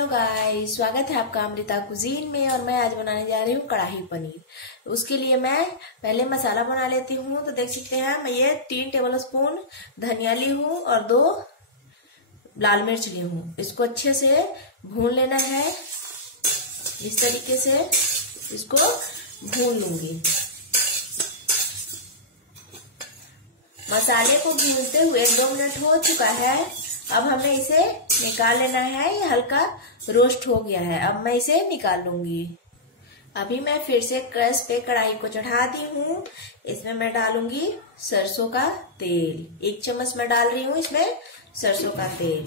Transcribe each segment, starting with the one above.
Hello guys, स्वागत है आपका अमृता कुजीन में। और मैं आज बनाने जा रही हूँ कढ़ाई पनीर। उसके लिए मैं पहले मसाला बना लेती हूँ। तो देख सकते हैं मैं ये 3 टेबल स्पून धनिया ली हूँ और 2 लाल मिर्च ली हूँ। इसको अच्छे से भून लेना है। इस तरीके से इसको भून लूंगी। मसाले को भूनते हुए 2 मिनट हो चुका है। अब हमें इसे निकाल लेना है। ये हल्का रोस्ट हो गया है। अब मैं इसे निकाल लूंगी। अभी मैं फिर से गैस पे कढ़ाई को चढ़ा दी हूँ। इसमें मैं डालूंगी सरसों का तेल। 1 चम्मच मैं डाल रही हूँ इसमें सरसों का तेल।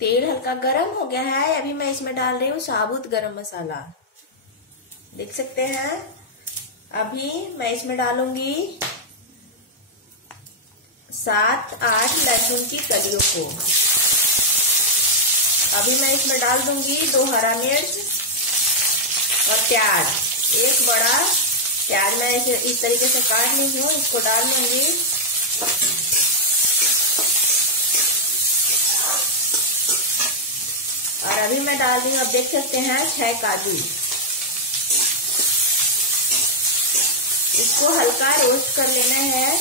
तेल हल्का गरम हो गया है। अभी मैं इसमें डाल रही हूँ साबुत गरम मसाला। देख सकते हैं। अभी मैं इसमें डालूंगी 7-8 लहसुन की कलियों को। अभी मैं इसमें डाल दूंगी 2 हरा मिर्च और प्याज। 1 बड़ा प्याज मैं इसे इस तरीके से काट ली हूँ। इसको डाल लूंगी। और अभी मैं डाल रही हूँ, अब देख सकते हैं, 6 काजू। इसको हल्का रोस्ट कर लेना है।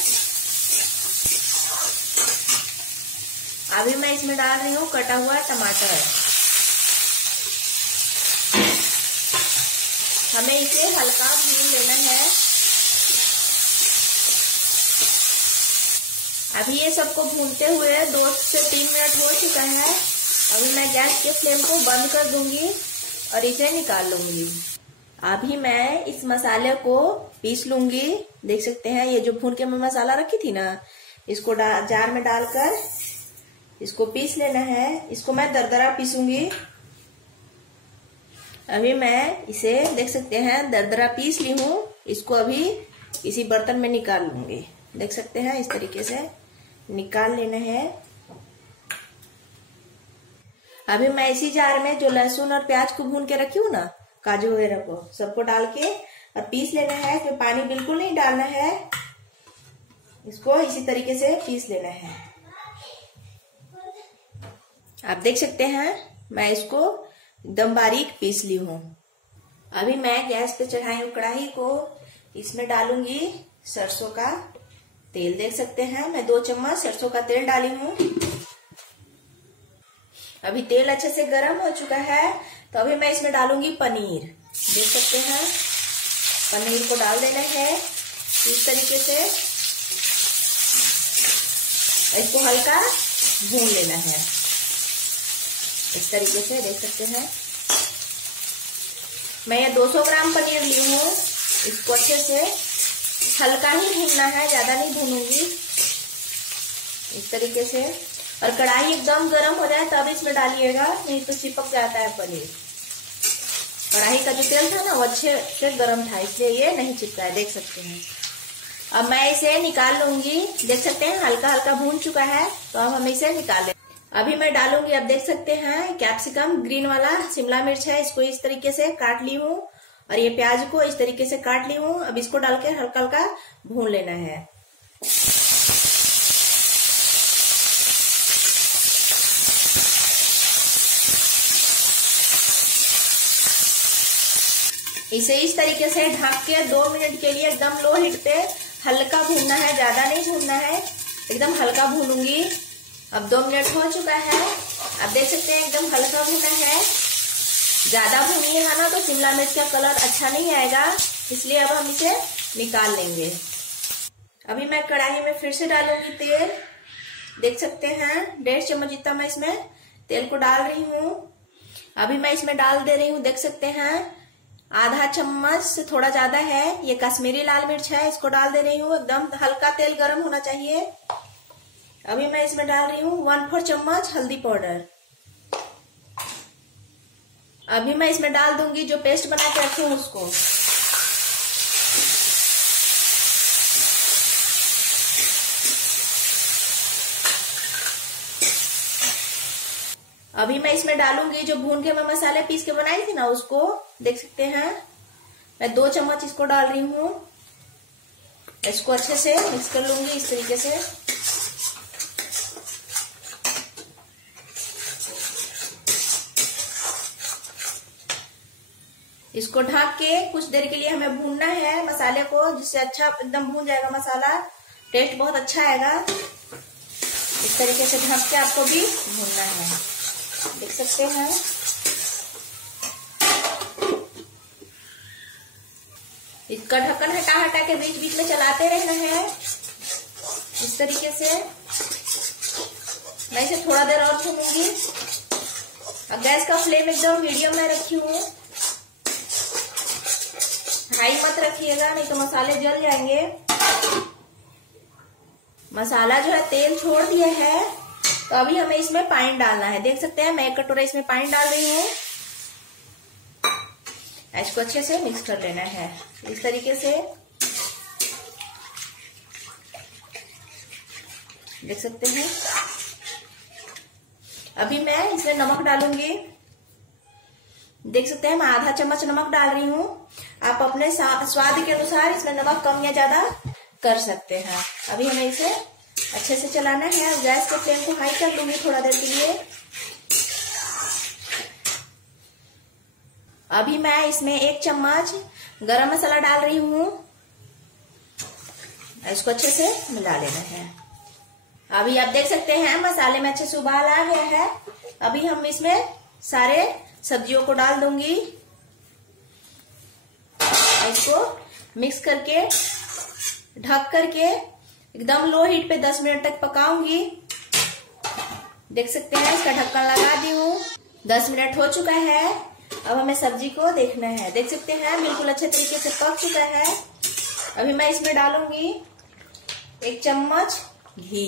अभी मैं इसमें डाल रही हूँ कटा हुआ टमाटर। हमें इसे हल्का भून लेना है। अभी ये सबको भूनते हुए 2 से 3 मिनट हो चुका है। अभी मैं गैस के फ्लेम को बंद कर दूंगी और इसे निकाल लूंगी। अभी मैं इस मसाले को पीस लूंगी। देख सकते हैं ये जो भून के मैं मसाला रखी थी ना, इसको जार में डालकर इसको पीस लेना है। इसको मैं दरदरा पीसूंगी। अभी मैं इसे देख सकते हैं दरदरा पीस ली हूँ। इसको अभी इसी बर्तन में निकाल लूंगी। देख सकते हैं इस तरीके से निकाल लेना है। अभी मैं इसी जार में जो लहसुन और प्याज को भून के रखी हूँ ना, काजू वगैरह को सबको डाल के और पीस लेना है। कि पानी बिल्कुल नहीं डालना है। इसको इसी तरीके से पीस लेना है। आप देख सकते हैं मैं इसको एकदम बारीक पीस ली हूँ। अभी मैं गैस पे चढ़ाई हूँ कढ़ाई को। इसमें डालूंगी सरसों का तेल। देख सकते हैं मैं 2 चम्मच सरसों का तेल डाली हूँ। अभी तेल अच्छे से गर्म हो चुका है। तो अभी मैं इसमें डालूंगी पनीर। देख सकते हैं पनीर को डाल देना है इस तरीके से। इसको हल्का भून लेना है इस तरीके से। देख सकते हैं मैं ये 200 ग्राम पनीर ली हूँ। इसको अच्छे से हल्का ही भूनना है, ज्यादा नहीं भूनूंगी। इस तरीके से। और कढ़ाई एकदम गर्म हो जाए तब इसमें डालिएगा, नहीं तो चिपक जाता है पनीर। कढ़ाई का जो तेल था ना वो अच्छे से गर्म था, इसलिए ये नहीं चिपका है। देख सकते हैं। अब मैं इसे निकाल लूंगी। देख सकते हैं हल्का हल्का भून चुका है। तो अब हम इसे निकाल लें। अभी मैं डालूंगी, अब देख सकते हैं, कैप्सिकम ग्रीन वाला शिमला मिर्च है। इसको इस तरीके से काट ली हूँ। और ये प्याज को इस तरीके से काट ली हूँ। अब इसको डाल के हल्का हल्का भून लेना है। इसे इस तरीके से ढक के 2 मिनट के लिए एकदम लो हीट पे हल्का भूनना है, ज्यादा नहीं भूनना है, एकदम हल्का भूनूंगी। अब 2 मिनट हो चुका है। अब देख सकते हैं एकदम हल्का भुना है। ज्यादा भुनिएगा ना तो शिमला मिर्च का कलर अच्छा नहीं आएगा, इसलिए अब हम इसे निकाल लेंगे। अभी मैं कढ़ाई में फिर से डालूंगी तेल। देख सकते हैं 1.5 चम्मच जितना मैं इसमें तेल को डाल रही हूँ। अभी मैं इसमें डाल दे रही हूँ, देख सकते हैं, आधा चम्मच से थोड़ा ज्यादा है, ये कश्मीरी लाल मिर्च है। इसको डाल दे रही हूँ। एकदम हल्का तेल गर्म होना चाहिए। अभी मैं इसमें डाल रही हूँ 1/4 चम्मच हल्दी पाउडर। अभी मैं इसमें डाल दूंगी जो पेस्ट बना के रखी हूँ उसको। अभी मैं इसमें डालूंगी जो भून के मैं मसाले पीस के बनाई थी ना उसको। देख सकते हैं मैं 2 चम्मच इसको डाल रही हूँ। इसको अच्छे से मिक्स कर लूंगी इस तरीके से। इसको ढक के कुछ देर के लिए हमें भूनना है मसाले को, जिससे अच्छा एकदम भून जाएगा मसाला, टेस्ट बहुत अच्छा आएगा। इस तरीके से ढक के आपको भी भूनना है, देख सकते हैं। इसका ढक्कन हटा के बीच बीच में चलाते रहना है इस तरीके से। मैं इसे थोड़ा देर और भूनूंगी। अब गैस का फ्लेम एकदम मीडियम में रखी हूँ, हाई मत रखिएगा नहीं तो मसाले जल जाएंगे। मसाला जो है तेल छोड़ दिया है, तो अभी हमें इसमें पानी डालना है। देख सकते हैं मैं 1 कटोरा इसमें पानी डाल रही हूँ। इसको अच्छे से मिक्स कर लेना है इस तरीके से, देख सकते हैं। अभी मैं इसमें नमक डालूंगी। देख सकते हैं मैं आधा चम्मच नमक डाल रही हूँ। आप अपने स्वाद के अनुसार इसमें नमक कम या ज्यादा कर सकते हैं। अभी हमें इसे अच्छे से चलाना है। गैस के फ्लेम को हाई कर लूंगी थोड़ा देर के लिए। अभी मैं इसमें 1 चम्मच गरम मसाला डाल रही हूँ। इसको अच्छे से मिला लेना है। अभी आप देख सकते हैं मसाले में अच्छे से उबाल आ गया है। अभी हम इसमें सारे सब्जियों को डाल दूंगी। इसको मिक्स करके ढक करके एकदम लो हीट पे 10 मिनट तक पकाऊंगी। देख सकते हैं इसका ढक्कन लगा दी हूँ। 10 मिनट हो चुका है। अब हमें सब्जी को देखना है। देख सकते हैं बिल्कुल अच्छे तरीके से पक चुका है। अभी मैं इसमें डालूंगी 1 चम्मच घी।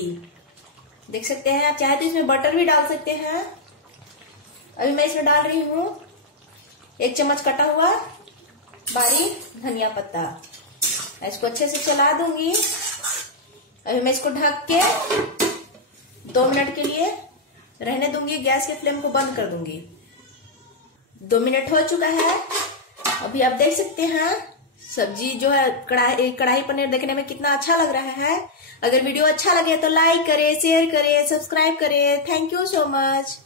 देख सकते हैं, आप चाहे तो इसमें बटर भी डाल सकते हैं। अभी मैं इसमें डाल रही हूँ 1 चम्मच कटा हुआ बारीक धनिया पत्ता। इसको अच्छे से चला दूंगी। अभी मैं इसको ढक के 2 मिनट के लिए रहने दूंगी। गैस के फ्लेम को बंद कर दूंगी। 2 मिनट हो चुका है। अभी आप देख सकते हैं सब्जी जो है कढ़ाई पनीर देखने में कितना अच्छा लग रहा है। अगर वीडियो अच्छा लगे तो लाइक करें, शेयर करें, सब्सक्राइब करें। Thank you so much.